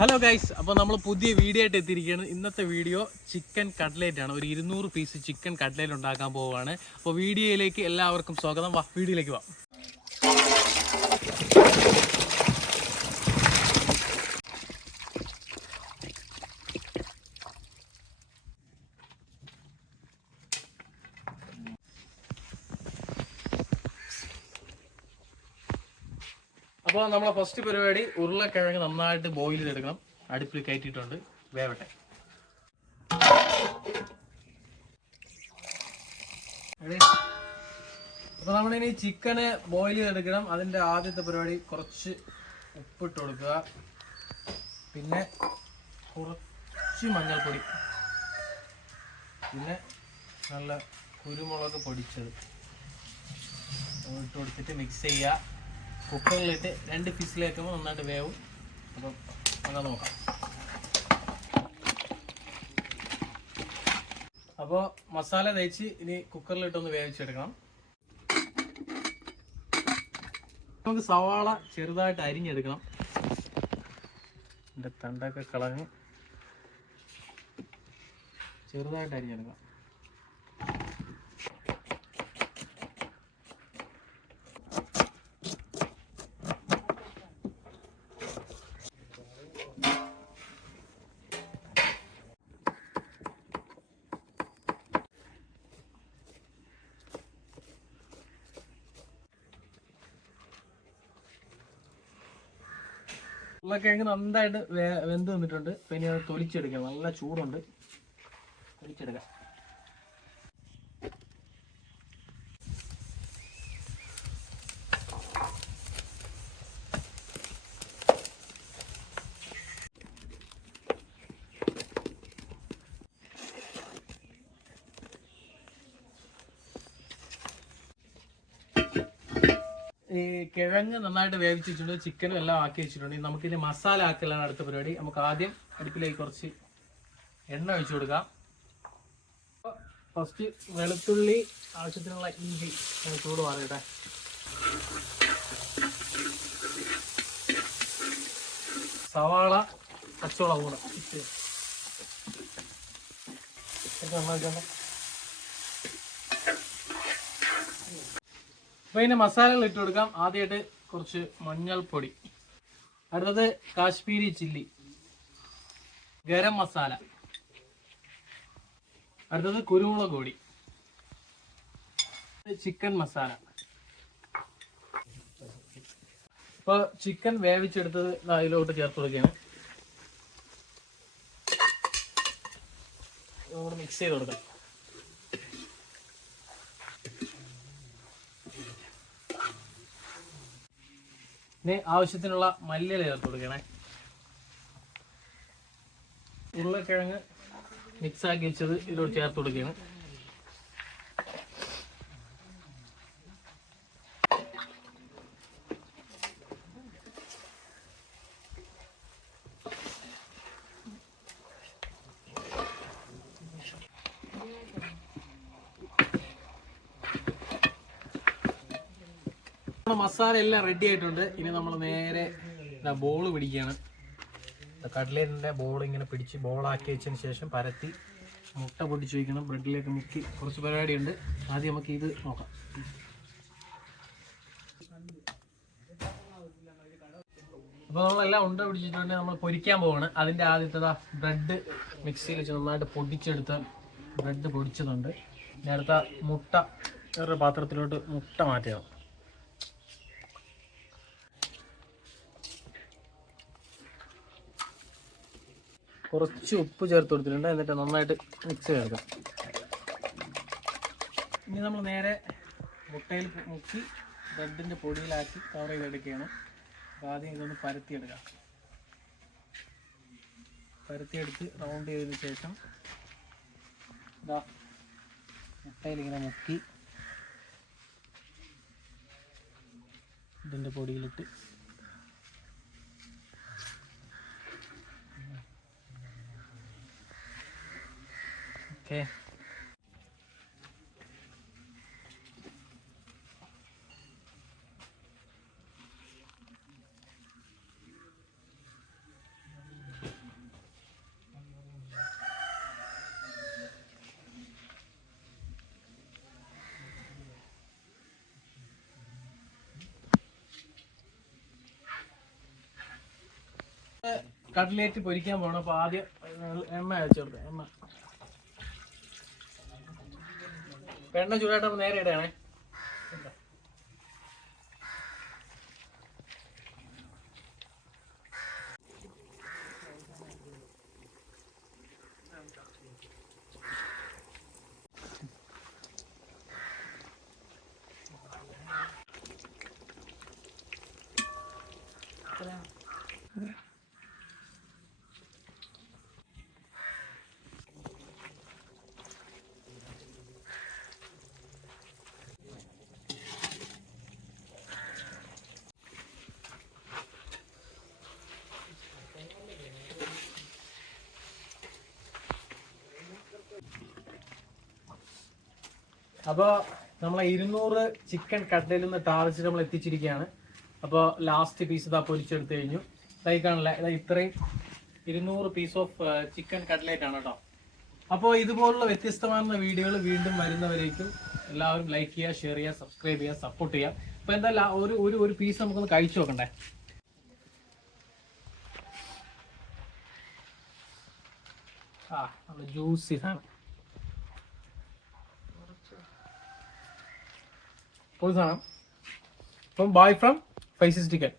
Hello guys, അപ്പോൾ നമ്മൾ പുതിയ വീഡിയോ ആയിട്ട് എത്തിയിരിക്കുകയാണ്. ഇന്നത്തെ വീഡിയോ ചിക്കൻ കട്ട്ലേറ്റ് ആണ്. ഒരു 200 പീസ് ചിക്കൻ കട്ട്ലേറ്റ് ഉണ്ടാക്കാൻ പോവുകയാണ്. അപ്പോൾ വീഡിയോയിലേക്ക് എല്ലാവർക്കും സ്വാഗതം. വീഡിയോയിലേക്ക് വാ. അപ്പോൾ നമ്മളെ ഫസ്റ്റ് പരിപാടി ഉരുളക്കിഴങ്ങ് നന്നായിട്ട് ബോയിൽ ചെയ്തെടുക്കണം. അടുപ്പിൽ കയറ്റിയിട്ടുണ്ട്, വേവട്ടെ. അപ്പോൾ നമ്മളിനി ചിക്കന് ബോയിൽ ചെയ്തെടുക്കണം. അതിൻ്റെ ആദ്യത്തെ പരിപാടി കുറച്ച് ഉപ്പിട്ട് കൊടുക്കുക, പിന്നെ കുറച്ച് മഞ്ഞൾപ്പൊടി, പിന്നെ നല്ല കുരുമുളക് പൊടിച്ചത് ഇട്ട് കൊടുത്തിട്ട് മിക്സ് ചെയ്യുക. കുക്കറിലിട്ട് 2 ഫിസിൽ വെക്കുമ്പോൾ നന്നായിട്ട് വേവും. അപ്പം അങ്ങനെ നോക്കാം. അപ്പോൾ മസാല തേച്ച് ഇനി കുക്കറിലിട്ടൊന്ന് വേവിച്ചെടുക്കണം. നമുക്ക് സവാള ചെറുതായിട്ട് അരിഞ്ഞെടുക്കണം. എൻ്റെ തണ്ടൊക്കെ കളഞ്ഞ് ചെറുതായിട്ട് അരിഞ്ഞെടുക്കാം. ഉരുളക്കിഴങ്ങ് നന്നായിട്ട് വെന്ത് വന്നിട്ടുണ്ട്. പിന്നെ അത് തൊലിച്ചെടുക്കാം. നല്ല ചൂടുണ്ട്, തൊലിച്ചെടുക്കാം. ഈ കിഴങ്ങ് നന്നായിട്ട് വേവിച്ച് വെച്ചിട്ടുണ്ട്, ചിക്കനും എല്ലാം ആക്കി വെച്ചിട്ടുണ്ട്. നമുക്കിനി മസാല ആക്കലാണ് അടുത്ത പരിപാടി. നമുക്ക് ആദ്യം അടുപ്പിലേക്ക് കുറച്ച് എണ്ണ ഒഴിച്ചു കൊടുക്കാം. ഫസ്റ്റ് വെളുത്തുള്ളി, ആവശ്യത്തിനുള്ള ഇഞ്ചി ചൂട് മാറിയിട്ടെ. സവാള, പച്ചമുളക് കൂടെ നന്നായിട്ട്. അപ്പോൾ ഇതിൻ്റെ മസാലകൾ ഇട്ട് കൊടുക്കാം. ആദ്യമായിട്ട് കുറച്ച് മഞ്ഞൾപ്പൊടി, അടുത്തത് കാശ്മീരി ചില്ലി, ഗരം മസാല, അടുത്തത് കുരുമുളക് പൊടി, ചിക്കൻ മസാല. ഇപ്പോൾ ചിക്കൻ വേവിച്ചെടുത്തത് അതിലോട്ട് ചേർത്ത് കൊടുക്കുകയാണ്. മിക്സ് ചെയ്ത് കൊടുക്കാം. ഇനി ആവശ്യത്തിനുള്ള മല്ലിയില ചേർത്ത് കൊടുക്കണേ. ഉരുളക്കിഴങ്ങ് മിക്സാക്കി വെച്ചത് ഇതിലോട്ട് ചേർത്ത് കൊടുക്കുകയാണ്. മസാല എല്ലാം റെഡി ആയിട്ടുണ്ട്. ഇനി നമ്മൾ നേരെ ബോൾ പിടിക്കുകയാണ്. കട്ട്ലേറ്റിൻ്റെ ബോൾ ഇങ്ങനെ പിടിച്ച് ബോളാക്കി വെച്ചതിന് ശേഷം പരത്തി മുട്ട പൊടിച്ച് വയ്ക്കണം. ബ്രെഡിലേക്ക് മുക്കി കുറച്ച് പരിപാടിയുണ്ട്. ആദ്യം നമുക്ക് ഇത് നോക്കാം. അപ്പോൾ നമ്മളെല്ലാം ഉണ്ട പിടിച്ചിട്ടുണ്ട്. നമ്മൾ പൊരിക്കാൻ പോവാണ്. അതിൻ്റെ ആദ്യത്തെ ബ്രെഡ് മിക്സിയിൽ വെച്ച് നന്നായിട്ട് പൊടിച്ചെടുത്ത ബ്രെഡ് പൊടിച്ചതുണ്ട്. ഇനി അടുത്ത മുട്ട വേറൊരു പാത്രത്തിലോട്ട് മുട്ട മാറ്റുക. കുറച്ച് ഉപ്പ് ചേർത്ത് കൊടുത്തിട്ടുണ്ട്. എന്നിട്ട് നന്നായിട്ട് മിക്സ് ചേർക്കാം. ഇനി നമ്മൾ നേരെ മുട്ടയിൽ മുക്കി ബ്രെഡിൻ്റെ പൊടിയിലാക്കി കവർ ചെയ്തെടുക്കുകയാണ്. അപ്പോൾ ആദ്യം ഇതൊന്ന് പരത്തിയെടുക്കാം. പരത്തിയെടുത്ത് റൗണ്ട് ചെയ്തതിന് ശേഷം ഇതാ മുട്ടയിലിങ്ങനെ മുക്കി ഇതിൻ്റെ പൊടിയിലിട്ട് ഓക്കെ. കട്ട്ലേറ്റ് പൊരിക്കാൻ പോകണം. അപ്പോൾ ആദ്യം എണ്ണ അയച്ചോട്ടെ. എണ്ണ ചൂടായിട്ട് നേരെ ഇടണേ. അപ്പോൾ നമ്മളെ 200 ചിക്കൻ കട്ട്ലേറ്റിൽ നിന്ന് ടാർജറ്റ് നമ്മൾ എത്തിച്ചിരിക്കുകയാണ്. അപ്പോൾ ലാസ്റ്റ് പീസ് ഇതാ പൊരിച്ചെടുത്ത് കഴിഞ്ഞു. ഇതായി കാണില്ല, ഇതാ ഇത്രയും 200 പീസ് ഓഫ് ചിക്കൻ കട്ട്ലേറ്റ് ആണ് കേട്ടോ. അപ്പോൾ ഇതുപോലുള്ള വ്യത്യസ്തമാർന്ന വീഡിയോകൾ വീണ്ടും വരുന്നവരേക്കും എല്ലാവരും ലൈക്ക് ചെയ്യുക, ഷെയർ ചെയ്യുക, സബ്സ്ക്രൈബ് ചെയ്യുക, സപ്പോർട്ട് ചെയ്യുക. അപ്പോൾ എന്തായാലും ഒരു പീസ് നമുക്കൊന്ന് കഴിച്ചു നോക്കണ്ടേ. നല്ല ജ്യൂസി സാധനം. അപ്പം ബൈ ഫ്രം ഫൈസസ് ചിക്കൻ.